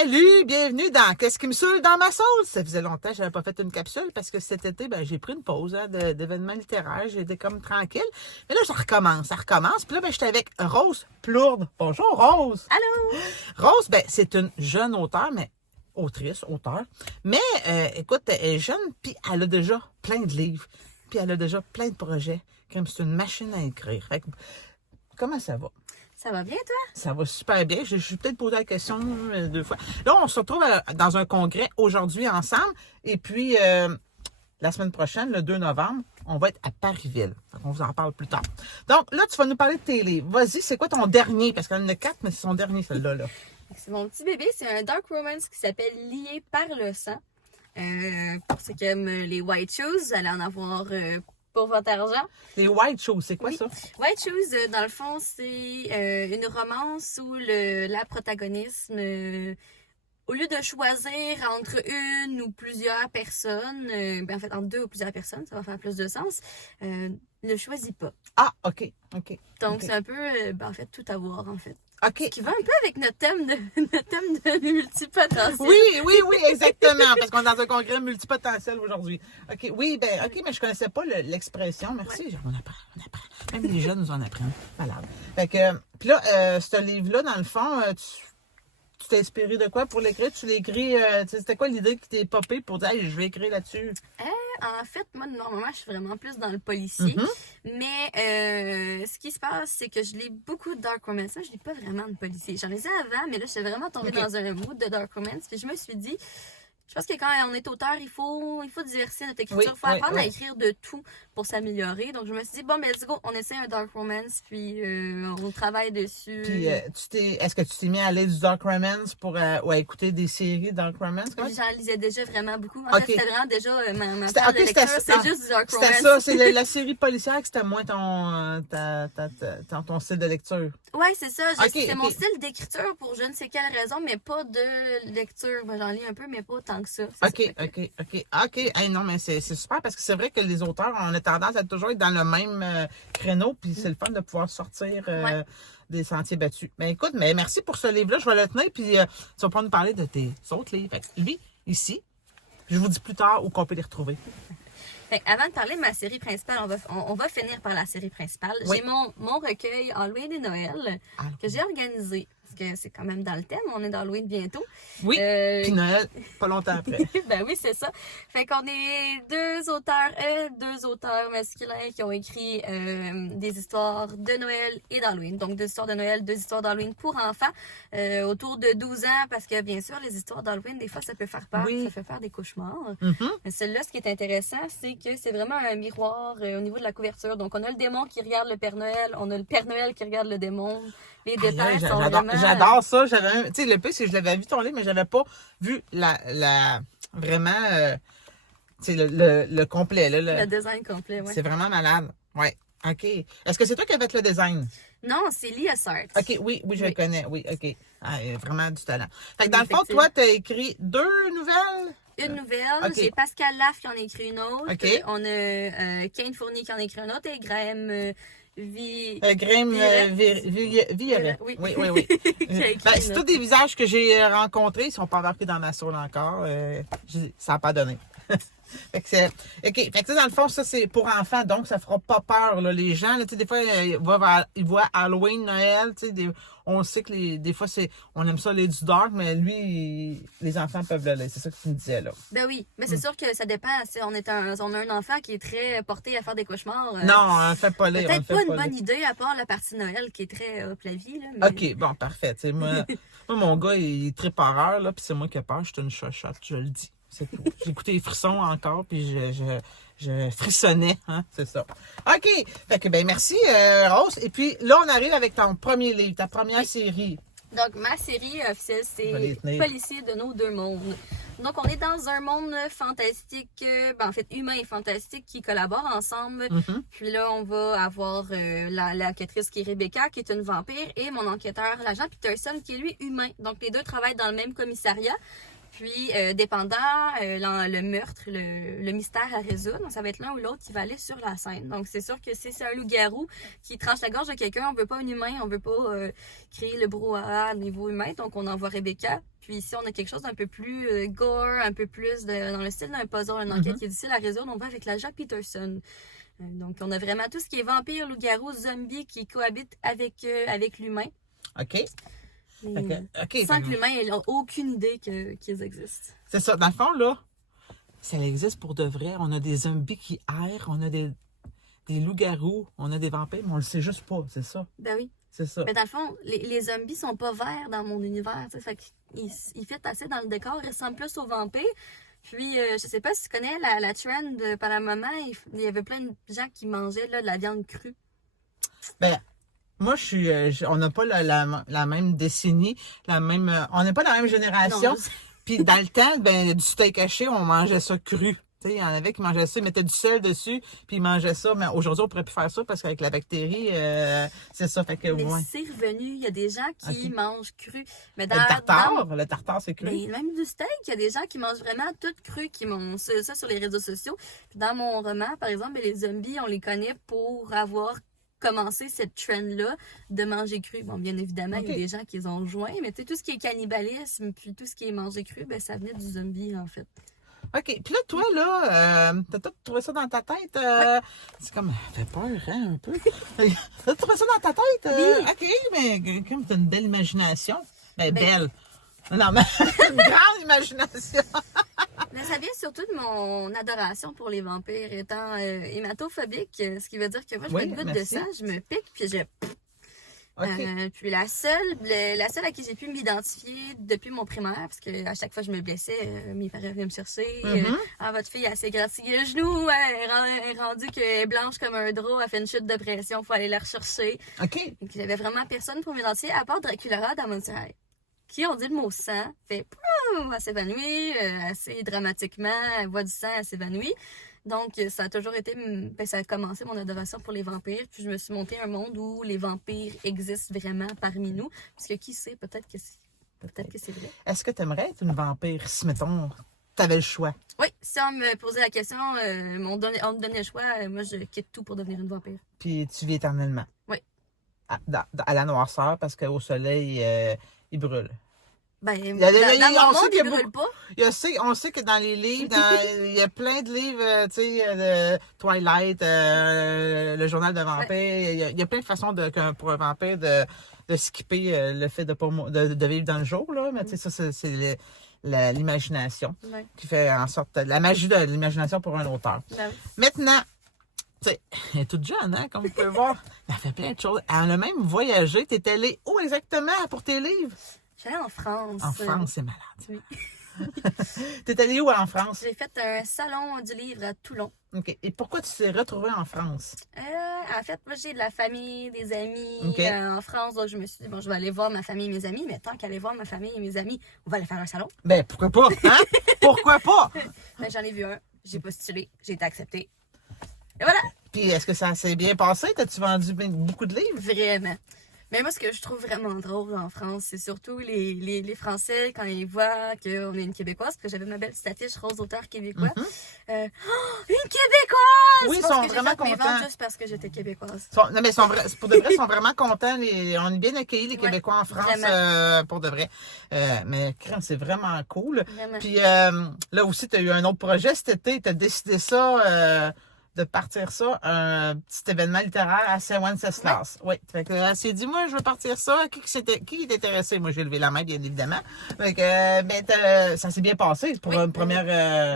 Salut, bienvenue dans Qu'est-ce qui me saoule dans ma sauce? Ça faisait longtemps que je n'avais pas fait une capsule parce que cet été, j'ai pris une pause d'événements littéraires. J'étais comme tranquille. Mais là, ça recommence. Puis là, j'étais avec Rose Plourde. Bonjour, Rose. Allô? Rose, c'est une jeune auteure, auteur. Mais, écoute, elle est jeune, puis elle a déjà plein de livres. Puis elle a déjà plein de projets. Comme c'est une machine à écrire. Fait que, comment ça va? Ça va bien, toi? Ça va super bien. Je suis peut-être posé la question 2 fois. Là, on se retrouve dans un congrès aujourd'hui ensemble. Et puis, la semaine prochaine, le 2 novembre, on va être à Parisville. On vous en parle plus tard. Donc, là, tu vas nous parler de tes livres. Vas-y, c'est quoi ton dernier? Parce qu'il y en a 4, mais c'est son dernier, celui-là. Là. C'est mon petit bébé. C'est un dark romance qui s'appelle Lié par le sang. Pour ceux qui aiment les white shoes, vous allez en avoir pour votre argent. Les white shoes, c'est quoi ça? White shoes, dans le fond, c'est une romance où la protagoniste, au lieu de choisir entre une ou plusieurs personnes, en fait, entre 2 ou plusieurs personnes, ça va faire plus de sens, ne choisit pas. Ah, OK. Donc, c'est un peu, en fait, tout avoir, en fait. OK. Ce qui va un peu avec notre thème de multipotentiel. Oui, exactement. Parce qu'on est dans un congrès multipotentiel aujourd'hui. OK, oui, OK, mais je connaissais pas l'expression. Merci. Ouais. On apprend. Même les jeunes nous en apprennent. Malade. Fait que, puis là, ce livre-là, dans le fond, tu t'es inspiré de quoi pour l'écrire? Tu l'as écrit, c'était quoi l'idée qui t'est popée pour dire, hey, je vais écrire là-dessus? En fait, moi, normalement, je suis vraiment plus dans le policier. Mm-hmm. Mais ce qui se passe, c'est que je lis beaucoup de dark romance. Je lis pas vraiment de policier. J'en lisais avant, mais là, je suis vraiment tombée dans un mood de dark romance. Puis je me suis dit, je pense que quand on est auteur, il faut diversifier notre écriture. Il faut apprendre à écrire de tout pour s'améliorer. Donc, je me suis dit, let's go, on essaie un dark romance, puis on travaille dessus. Puis, est-ce que tu t'es mis à lire du dark romance pour ou à écouter des séries dark romance? J'en lisais déjà vraiment beaucoup. En fait, c'était vraiment déjà ma part de lecture. C'est juste du dark romance. C'était ça, c'est la série policière que c'était moins ton style de lecture. Oui, c'est ça. C'est mon style d'écriture pour je ne sais quelle raison, mais pas de lecture. J'en lis un peu, mais pas tant que ça. OK. Hey, non, mais c'est super parce que c'est vrai que les auteurs, on a tendance à toujours être dans le même créneau, puis c'est le fun de pouvoir sortir des sentiers battus. Mais écoute, merci pour ce livre-là. Je vais le tenir, puis tu vas pouvoir nous parler de tes autres livres. Fait que lui, ici, je vous dis plus tard où qu'on peut les retrouver. Avant de parler de ma série principale, on va finir par la série principale. Oui. J'ai mon recueil Halloween et Noël que j'ai organisé. Parce que c'est quand même dans le thème, on est dans Halloween bientôt. Oui, puis Noël, pas longtemps après. Oui, c'est ça. Fait qu'on est deux auteurs masculins qui ont écrit des histoires de Noël et d'Halloween. Donc, 2 histoires de Noël, 2 histoires d'Halloween pour enfants, autour de 12 ans, parce que bien sûr, les histoires d'Halloween, des fois, ça peut faire peur, ça fait faire des cauchemars. Mais celle-là, ce qui est intéressant, c'est que c'est vraiment un miroir au niveau de la couverture. Donc, on a le démon qui regarde le Père Noël, on a le Père Noël qui regarde le démon. Les détails sont vraiment... J'adore ça. Tu sais, le plus, c'est que je l'avais vu ton livre, mais j'avais pas vu vraiment, tu sais, le complet. Le design complet, oui. C'est vraiment malade. Oui. OK. Est-ce que c'est toi qui as fait le design? Non, c'est Lia Sartre. OK, oui, je le connais. Oui, OK. Vraiment du talent. Fait que dans le fond, toi, tu as écrit 2 nouvelles? Une nouvelle. J'ai Pascal Laff qui en a écrit une autre. OK. On a Kane Fournier qui en a écrit une autre et Graham... Violet. Oui. C'est tous des visages que j'ai rencontrés. Ils sont pas embarqués dans ma soul encore. Ça n'a pas donné. Fait que dans le fond, ça, c'est pour enfants, donc ça fera pas peur, là. Les gens, là, des fois, ils voient Halloween, Noël, on sait que des fois, on aime ça, les du dark, mais lui, les enfants peuvent le lire. C'est ça que tu me disais, là. Ben oui, mais c'est sûr que ça dépend. Si on a un enfant qui est très porté à faire des cauchemars. Non, on ne fait pas lire. Peut-être pas une bonne idée, à part la partie Noël qui est très la vie, là. Mais... OK, bon, parfait. Moi, mon gars, il est très horreur, là, puis c'est moi qui ai peur. Je suis une chochotte, je le dis. C'est tout. J'ai écouté les frissons encore, puis je frissonnais, hein, c'est ça. OK! Fait que, merci, Rose. Et puis, là, on arrive avec ton premier livre, ta première série. Donc, ma série officielle, c'est Policier de nos 2 mondes. Donc, on est dans un monde fantastique, en fait, humain et fantastique qui collaborent ensemble. Puis là, on va avoir l'enquêtrice qui est Rebecca, qui est une vampire, et mon enquêteur, l'agent Peterson, qui est lui humain. Donc, les deux travaillent dans le même commissariat. Puis, dépendant le meurtre, le mystère à résoudre, ça va être l'un ou l'autre qui va aller sur la scène. Donc, c'est sûr que si c'est un loup-garou qui tranche la gorge de quelqu'un, on veut pas un humain, on veut pas créer le brouhaha au niveau humain. Donc, on envoie Rebecca. Puis ici, on a quelque chose d'un peu plus gore, un peu plus dans le style d'un puzzle, une enquête qui est difficile à résoudre. On va avec l'agent Peterson. Donc, on a vraiment tout ce qui est vampire, loup-garou, zombie qui cohabite avec l'humain. OK. Sans que l'humain ait aucune idée qu'ils existent. C'est ça. Dans le fond, là, ça existe pour de vrai. On a des zombies qui errent, on a des loups-garous, on a des vampires, mais on le sait juste pas, c'est ça? Ben oui. C'est ça. Mais dans le fond, les zombies sont pas verts dans mon univers. Fait qu'ils fit assez dans le décor, ils ressemblent plus aux vampires. Puis, je sais pas si tu connais la trend par un moment, il y avait plein de gens qui mangeaient là, de la viande crue. Ben, moi, on n'a pas la même décennie, on n'est pas dans la même génération. Puis, dans le temps, ben, du steak haché, on mangeait ça cru. Tu sais, il y en avait qui mangeaient ça, ils mettaient du sel dessus, puis ils mangeaient ça. Mais aujourd'hui, on pourrait plus faire ça parce qu'avec la bactérie, c'est ça. Fait que, mais ouais. c'est revenu. Il y a des gens qui mangent cru. Mais le tartare, c'est cru. Mais même du steak, il y a des gens qui mangent vraiment tout cru, qui mangent ça sur les réseaux sociaux. Puis dans mon roman, par exemple, les zombies, on les connaît pour avoir commencé cette trend-là de manger cru. Bon, bien évidemment, il y a des gens qui les ont joints, mais tu sais, tout ce qui est cannibalisme, puis tout ce qui est manger cru, ben ça venait du zombie, en fait. OK. Puis là, toi, là, t'as tout trouvé ça dans ta tête? C'est comme, ça fait peur, hein, un peu. T'as trouvé ça dans ta tête? Oui. OK, mais comme t'as une belle imagination. Belle. Non, mais une grande imagination. Mais ça vient surtout de mon adoration pour les vampires. Étant hématophobique, ce qui veut dire que moi, je me goûte de sang, je me pique, puis je... Okay. Puis la seule à qui j'ai pu m'identifier depuis mon primaire, parce que à chaque fois que je me blessais, mes parents venaient me chercher. Votre fille, elle s'est grattillée le genou, elle est rendue qu'elle est blanche comme un drap, elle fait une chute de pression, il faut aller la rechercher. OK. Donc, j'avais vraiment personne pour m'identifier, à part Dracula dans mon tirage. Qui on dit le mot sang, fait pouf, elle s'évanouit, assez dramatiquement, elle voit du sang, elle s'évanouit. Donc, ça a toujours été, ça a commencé mon adoration pour les vampires. Puis, je me suis monté un monde où les vampires existent vraiment parmi nous. Parce que qui sait, peut-être que c'est vrai. Est-ce que tu aimerais être une vampire si, mettons, tu avais le choix? Oui, si on me posait la question, on me donnait le choix, moi, je quitte tout pour devenir une vampire. Puis, tu vis éternellement? Oui. À la noirceur, parce qu'au soleil, il brûle. Ben, dans mon monde, il brûle pas. On sait que dans les livres, il y a plein de livres, tu sais, de Twilight, le journal de vampire. Il y a plein de façons pour un vampire de skipper le fait de vivre dans le jour, là. Mais tu sais, ça, c'est l'imagination qui fait en sorte... La magie de l'imagination pour un auteur. Ouais. Maintenant, tu sais, elle est toute jeune, hein, comme vous pouvez voir. Elle a fait plein de choses. Elle a même voyagé. T'es allée où exactement pour tes livres? J'allais en France. En France, c'est malade. Oui. T'es allée où en France? J'ai fait un salon du livre à Toulon. OK. Et pourquoi tu t'es retrouvée en France? En fait, moi, j'ai de la famille, des amis en France. Donc, je me suis dit, bon, je vais aller voir ma famille et mes amis. Mais tant qu'aller voir ma famille et mes amis, on va aller faire un salon. Ben, pourquoi pas? Hein? Pourquoi pas? Ben, j'en ai vu un. J'ai postulé. J'ai été acceptée. Et voilà. Puis, est-ce que ça s'est bien passé? T'as-tu vendu beaucoup de livres? Vraiment. Mais moi, ce que je trouve vraiment drôle en France, c'est surtout les Français, quand ils voient qu'on est une Québécoise, parce que j'avais ma belle petite affiche rose auteur québécois. Une Québécoise! Oui, ils sont vraiment contents. Juste parce que j'étais Québécoise. Non, mais pour de vrai, ils sont vraiment contents. On est bien accueillis, les Québécois en France, pour de vrai. Mais c'est vraiment cool. Vraiment. Puis là aussi, tu as eu un autre projet cet été. Tu as décidé ça... de partir ça, un petit événement littéraire à Saint-Wenceslas. Oui. Fait que elle s'est dit, moi, je veux partir ça. Qui est intéressé? Moi, j'ai levé la main, bien évidemment. Fait que, ça s'est bien passé pour une première...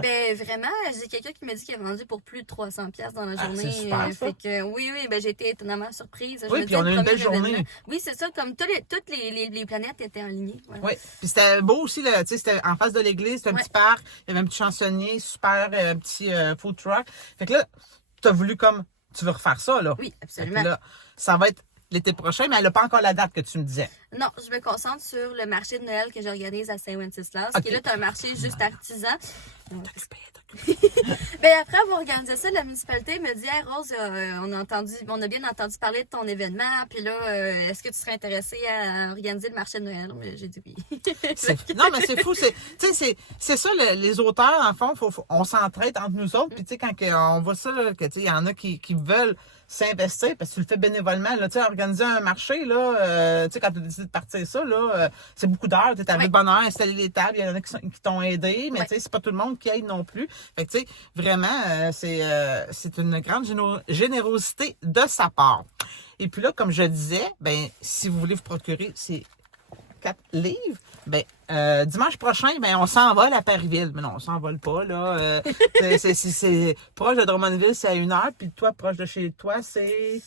Ben, vraiment, j'ai quelqu'un qui m'a dit qu'il a vendu pour plus de 300$ dans la journée. C'est super, ça. Fait que, oui, ben, j'ai été étonnamment surprise. Oui, puis on a eu une belle journée. Oui, c'est ça, comme toutes les planètes étaient alignées. Voilà. Oui, puis c'était beau aussi, là, tu sais, c'était en face de l'église, c'était un petit parc, il y avait un petit chansonnier, super, un petit food truck. Fait que là, tu as voulu tu veux refaire ça, là. Oui, absolument. Là, ça va être l'été prochain, mais elle n'a pas encore la date que tu me disais. Non, je me concentre sur le marché de Noël que j'organise à Saint-Wenceslas, qui est là, un marché juste artisan. T'as occupé. Ben après avoir organisé ça, la municipalité me dit hey, Rose, on a bien entendu parler de ton événement, puis là, est-ce que tu serais intéressée à organiser le marché de Noël? J'ai dit oui. Non, mais c'est fou. C'est ça, les auteurs, en fond, on s'entraide entre nous autres. Puis, tu sais, quand on voit ça, il y en a qui veulent s'investir parce que tu le fais bénévolement. Là, tu sais, organiser un marché, là, tu sais, quand tu décides de partir ça, là, c'est beaucoup d'heures. Tu es arrivé de bonne heure, installer les tables. Il y en a qui t'ont aidé, mais tu sais, c'est pas tout le monde qui aide non plus. Fait que, tu sais, vraiment, c'est une grande générosité de sa part. Et puis là, comme je disais, ben, si vous voulez vous procurer ces 4 livres, ben, dimanche prochain, ben, on s'envole à Parisville. Mais non, on s'envole pas, là. C'est proche de Drummondville, c'est à 1 heure, puis toi, proche de chez toi, c'est...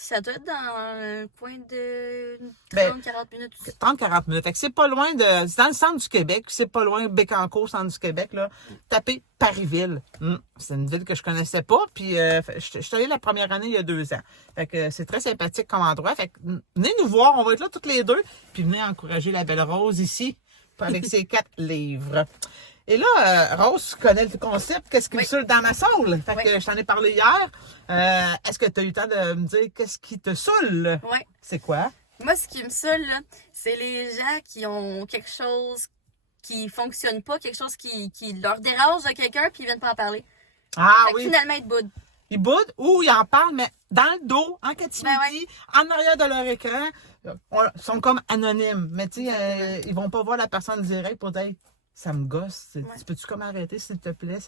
Ça doit être dans un coin de 30-40 minutes. 30-40 minutes. Fait que c'est pas loin de... C'est dans le centre du Québec. C'est pas loin de Bécancour, centre du Québec, là. Tapez Parisville. C'est une ville que je connaissais pas. Puis, je suis allée la première année il y a 2 ans. Fait que c'est très sympathique comme endroit. Fait que venez nous voir. On va être là toutes les deux. Puis venez encourager la belle Rose ici avec ses 4 livres. Et là, Rose, tu connais le concept, qu'est-ce qui me saoule dans ma saule? Fait que je t'en ai parlé hier. Est-ce que tu as eu le temps de me dire qu'est-ce qui te saoule? Oui. C'est quoi? Moi, ce qui me saoule, là, c'est les gens qui ont quelque chose qui fonctionne pas, quelque chose qui leur dérange de quelqu'un, puis ils viennent pas en parler. Ah fait que oui. finalement, ils te boudent. Ils boudent ou ils en parlent, mais dans le dos, en catimini, en arrière de leur écran, ils sont comme anonymes. Mais tu sais, ils vont pas voir la personne direct pour dire ça me gosse. Tu peux-tu comme arrêter, s'il te plaît?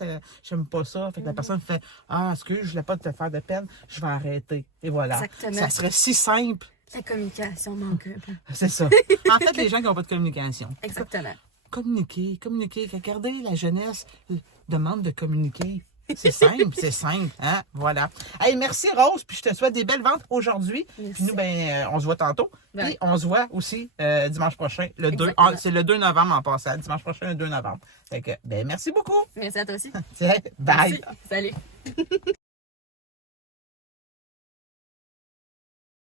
J'aime pas ça. Fait que la personne fait ah, excuse, je voulais pas te faire de peine, je vais arrêter. Et voilà. Exactement. Ça serait si simple. La communication manque un peu. C'est ça. En fait, les gens qui n'ont pas de communication. Exactement. Communiquer. Regardez, la jeunesse demande de communiquer. C'est simple, hein? Voilà. Hey, merci Rose, puis je te souhaite des belles ventes aujourd'hui. Puis nous, ben, on se voit tantôt. Puis on se voit aussi dimanche prochain, le 2. C'est le 2 novembre en passant. Dimanche prochain, le 2 novembre. Fait que, ben, merci beaucoup. Merci à toi aussi. Bye. Merci. Salut.